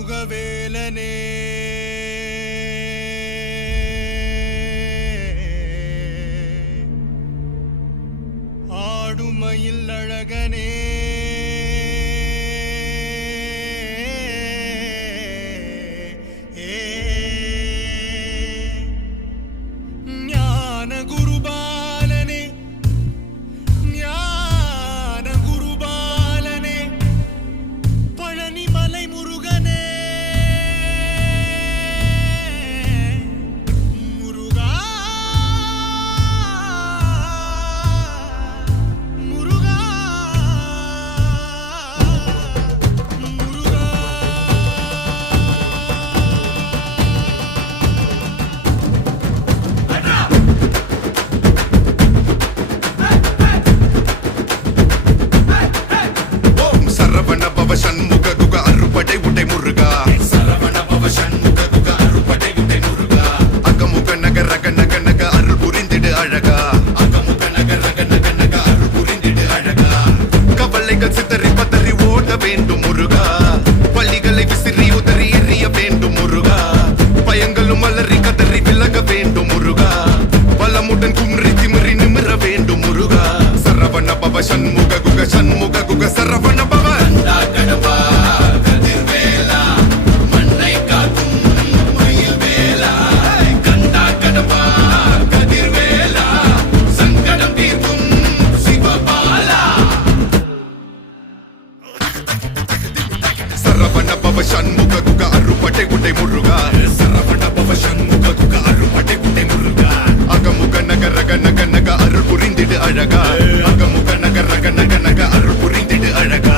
முகவேலனே ஆடுமயில் அழகனே ஞான குருபாலனே ஞான குருபாலனே பழனி மலை முருகனே முருகா முருகா முருகா சரவண பவ சண்முக குக அறுபடை உடை முருகா சரவண பவ சண்முக குக அறுபடை உடை முருகா அகமுக நக ரக நக நக அருள் புரிந்திடு அழகா அகமுக நக ரக நக நக அருள் புரிந்திடு அழகா கவலைகள் சிதறி பதறி ஓட வேண்டும் முருகா பள்ளிகளை விசிறி உதறி எறிய வேண்டும் முருகா பயங்களும் அலறி கதறி விலக வேண்டும் முருகா பலமுடன் கும்ரி திமிரி நிமிர வேண்டும் முருகா சரவண பவ சண்முக குக சரவண பவ சரவண பவ சண்முக குக அறுபடை உடை முருகா சரவண பவ சண்முக குக அறுபடை உடை முருகா அகமுக நக ரக நக நக அருள் புரிந்திடு அழகா அகமுக நக ரக நக நக அருள் புரிந்திடு அழகா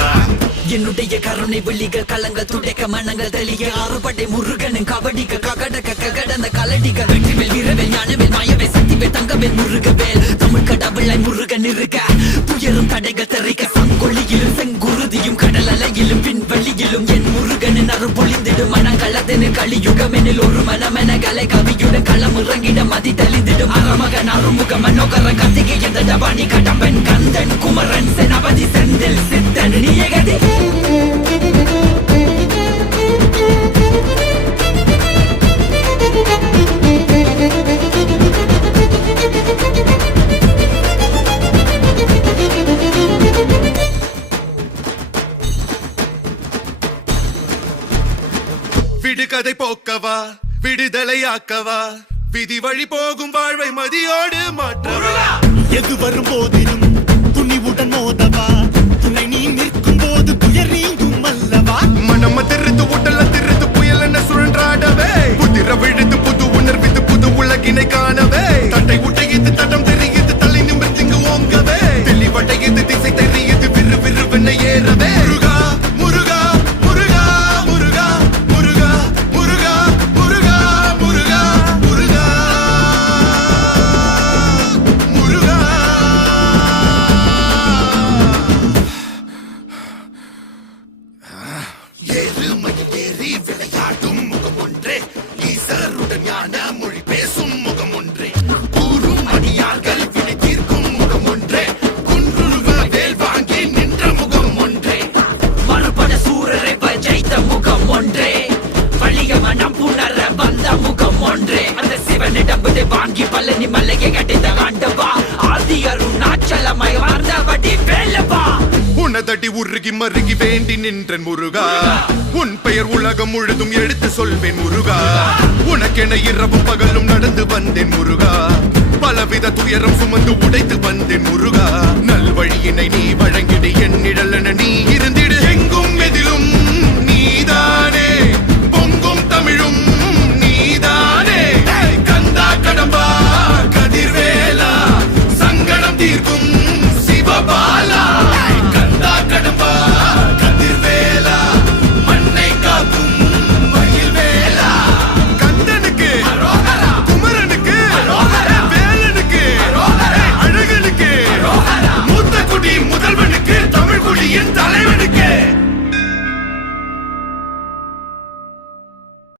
என்னுடைய கருணை விழிகள் கலங்கள் துடைக்க மனங்கள் தெளிய ஆறுபடை முருகனும் கபடிக்க ககடக்க ககடந்த கலடிக்க வெற்றிவேல் வீரவேல் ஞானவேல் மாயவேல் சக்திவேல் தங்கவேல் முருகவேல் தமிழ் கடவுளாய் முருகன் இருக்க துயரும் தடைகள் தெரிக்க சங்கொழியிலும் செங்குருதியும் கடல் அலையிலும் பின்வெளியிலும் என் முருகனின் அருள் பொழிந்திடும் மனங்களதென கலியுகமெனில் ஒரு மனமென கலை கவியுடன் களம் இறங்கிட மதி தெளிந்திடும் அறமகன் அருமுக மனோகர கத்திகை எந்த டபானி கடம்பன் கந்தன் குமரன் செனபதி செந்தில் சித்தன் நீயகதி விடுகதை போக்கவா விடுதலையாக்கவா விதி வழி போகும் வாழ்வை மதியோடு மாற்றவா எது வரும் போதிலும் துணிவுடன் மோதவா துணை நீ நிற்கும் போது துயர் நீங்கும் அல்லவா மனம திருத்து உடல திருத்து புயல் என சுழன்றாடவே புதிர விழுந்து புது உணர்வித்து புது உலகினை காணவே தட்டை உடையது தடம் தெரியுது தலை நிமிர்த்திங்கு ஓங்கவே தெளிவடையது திசை தெரியுது விறு விறுவென ஏறவே முருகா முருகா முருகா முருகா முருகா முருகா முருகா முருகா முருகா முருகா ஏறுமையில் ஏறி விளையாடும் முகம் ஒன்றே ஈசருடன் ஞான மொழி பேசும் முகம் ஒன்றே கூறும் அடியார்கள் வினை தீர்க்கும் முகம் ஒன்றே குன்றுருவ வேல் வாங்கி நின்ற முகம் ஒன்றே மறுபட சூரரை ஜெயித்த முகம் ஒன்றே வழிய மனம் புணர வந்த முகம் ஒன்றே அந்த சிவனிடம் விடு வாங்கி பழனி மலையை கட்டிந்த ஆண்டவா ஆதி அருணாச்சலமாய் வாழ்ந்தபடி வேலவா உனதடி உருகி மருகி வேண்டி நின்றன் முருகா உன் பெயர் உலகம் முழுதும் எடுத்து சொல்வேன் முருகா உனக்கென இரவும் பகலும் நடந்து வந்தேன் முருகா பலவித துயரம் சுமந்து உடைத்து வந்தேன் முருகா நல்வழியினை நீ வழங்கி